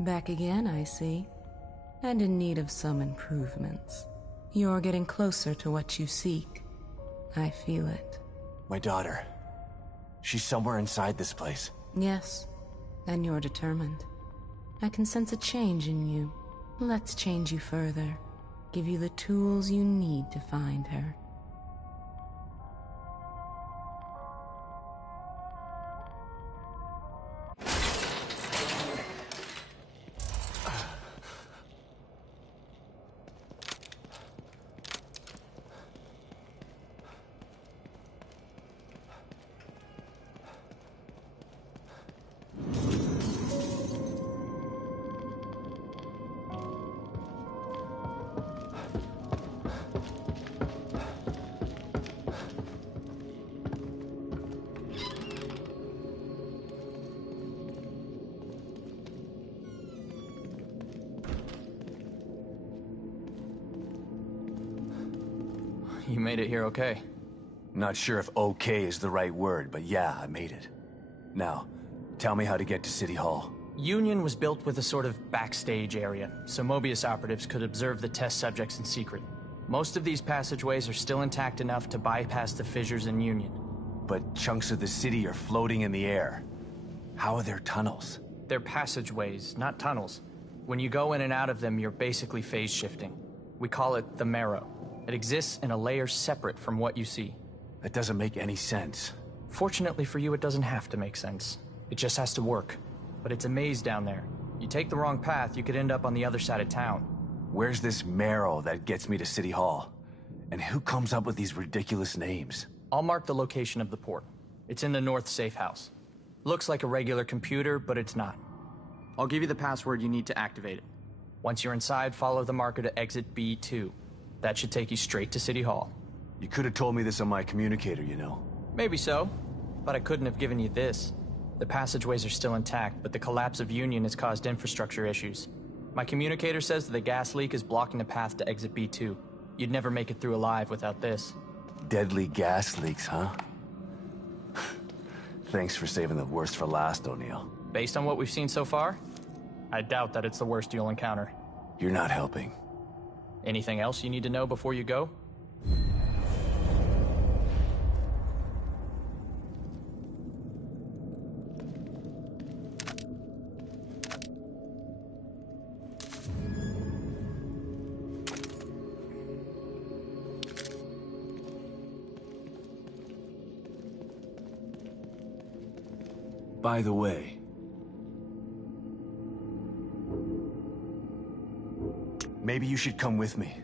Back again, I see. And in need of some improvements. You're getting closer to what you seek. I feel it. My daughter. She's somewhere inside this place. Yes, and you're determined. I can sense a change in you. Let's change you further. Give you the tools you need to find her. You made it here okay. Not sure if okay is the right word, but yeah, I made it. Now, tell me how to get to City Hall. Union was built with a sort of backstage area, so Mobius operatives could observe the test subjects in secret. Most of these passageways are still intact enough to bypass the fissures in Union. But chunks of the city are floating in the air. How are there tunnels? They're passageways, not tunnels. When you go in and out of them, you're basically phase shifting. We call it the Marrow. It exists in a layer separate from what you see. That doesn't make any sense. Fortunately for you, it doesn't have to make sense. It just has to work. But it's a maze down there. You take the wrong path, you could end up on the other side of town. Where's this Marrow that gets me to City Hall? And who comes up with these ridiculous names? I'll mark the location of the port. It's in the north safe house. Looks like a regular computer, but it's not. I'll give you the password you need to activate it. Once you're inside, follow the marker to exit B2. That should take you straight to City Hall. You could have told me this on my communicator, you know. Maybe so, but I couldn't have given you this. The passageways are still intact, but the collapse of Union has caused infrastructure issues. My communicator says that the gas leak is blocking the path to exit B2. You'd never make it through alive without this. Deadly gas leaks, huh? Thanks for saving the worst for last, O'Neill. Based on what we've seen so far, I doubt that it's the worst you'll encounter. You're not helping. Anything else you need to know before you go? By the way, maybe you should come with me.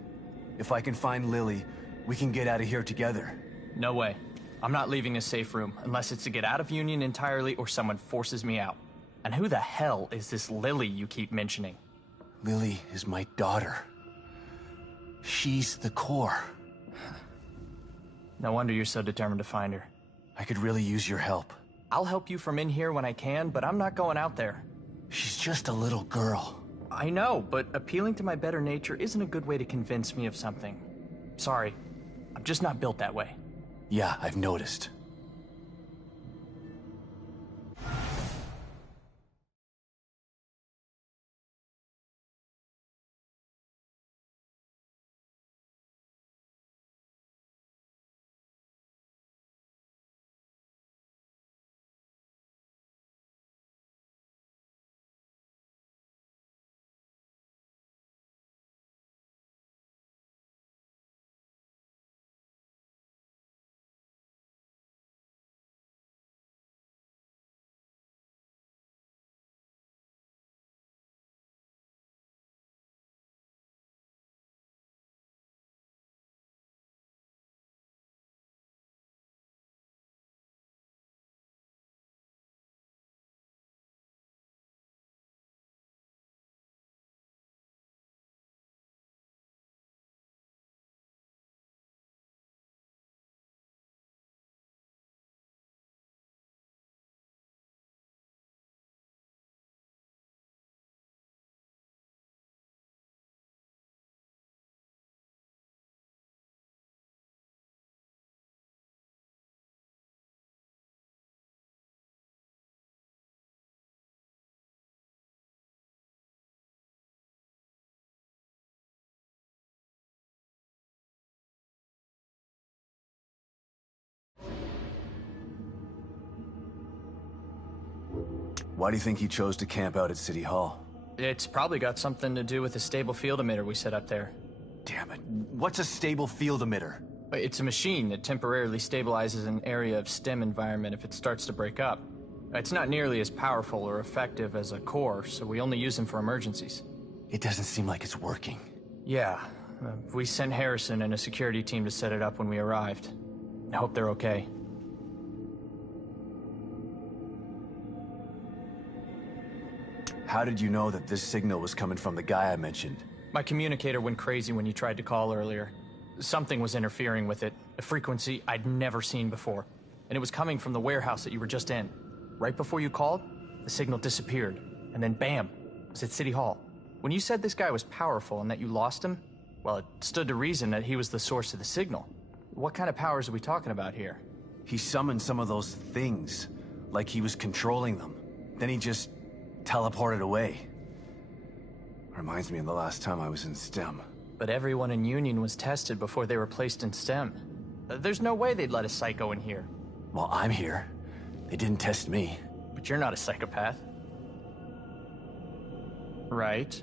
If I can find Lily, we can get out of here together. No way. I'm not leaving this safe room unless it's to get out of Union entirely or someone forces me out. And who the hell is this Lily you keep mentioning? Lily is my daughter. She's the core. No wonder you're so determined to find her. I could really use your help. I'll help you from in here when I can, but I'm not going out there. She's just a little girl. I know, but appealing to my better nature isn't a good way to convince me of something. Sorry, I'm just not built that way. Yeah, I've noticed. Why do you think he chose to camp out at City Hall? It's probably got something to do with the stable field emitter we set up there. Damn it. What's a stable field emitter? It's a machine that temporarily stabilizes an area of STEM environment if it starts to break up. It's not nearly as powerful or effective as a core, so we only use them for emergencies. It doesn't seem like it's working. Yeah. We sent Harrison and a security team to set it up when we arrived. I hope they're okay. How did you know that this signal was coming from the guy I mentioned? My communicator went crazy when you tried to call earlier. Something was interfering with it, a frequency I'd never seen before. And it was coming from the warehouse that you were just in. Right before you called, the signal disappeared. And then bam, it was at City Hall. When you said this guy was powerful and that you lost him, well, it stood to reason that he was the source of the signal. What kind of powers are we talking about here? He summoned some of those things, like he was controlling them. Then he just teleported away. Reminds me of the last time I was in STEM. But everyone in Union was tested before they were placed in STEM. There's no way they'd let a psycho in here. Well, I'm here. They didn't test me. But you're not a psychopath. Right?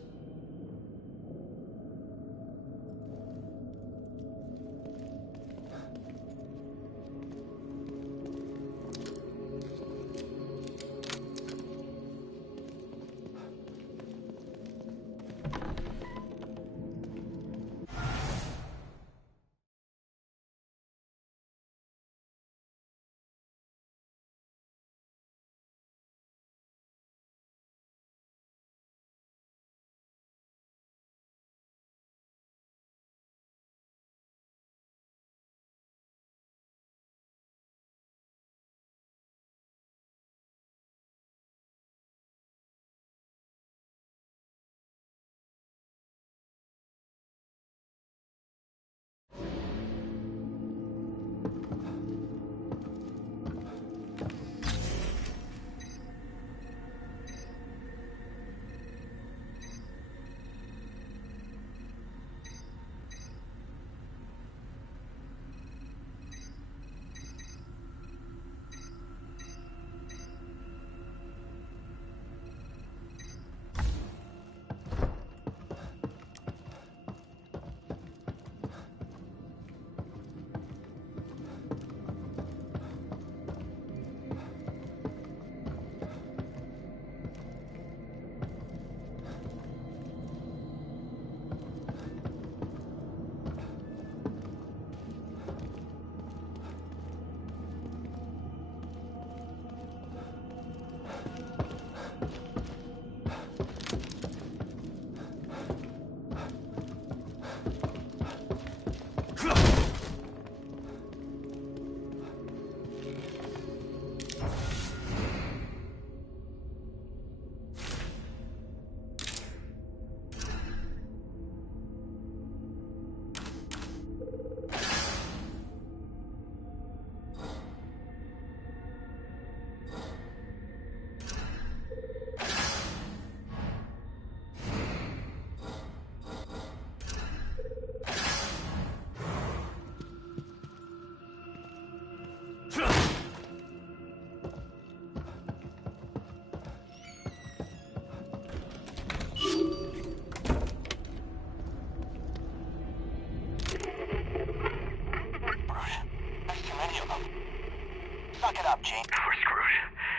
Suck it up, James. We're screwed.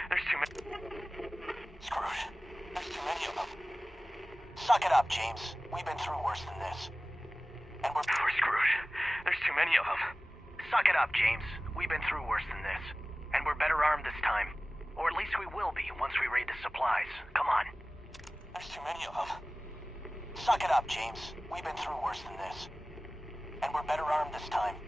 There's too many... Screwed. There's too many of them. Suck it up, James. We've been through worse than this. And we're screwed. There's too many of them. Suck it up, James. We've been through worse than this. And we're better armed this time. Or at least we will be once we raid the supplies. Come on. There's too many of them. Suck it up, James. We've been through worse than this. And we're better armed this time.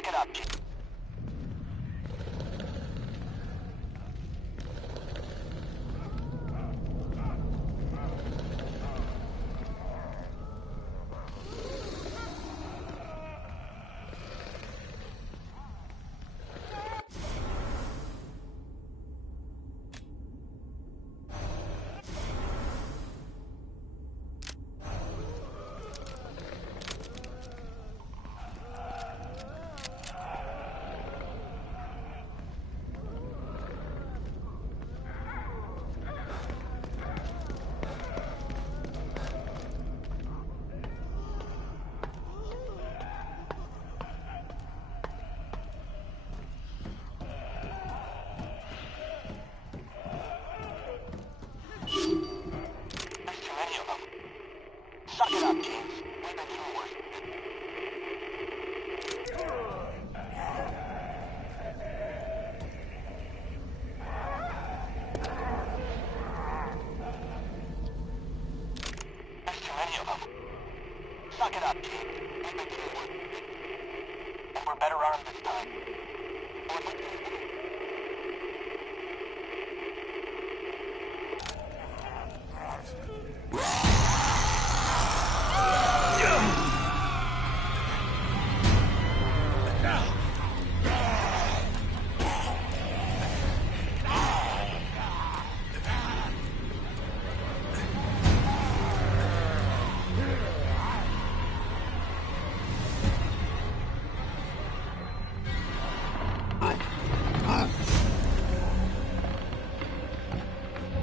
Suck it up, James. Suck it up, James. We've been through worse. There's too many of them. Suck it up, James. We've been through worse. And we're better armed this time.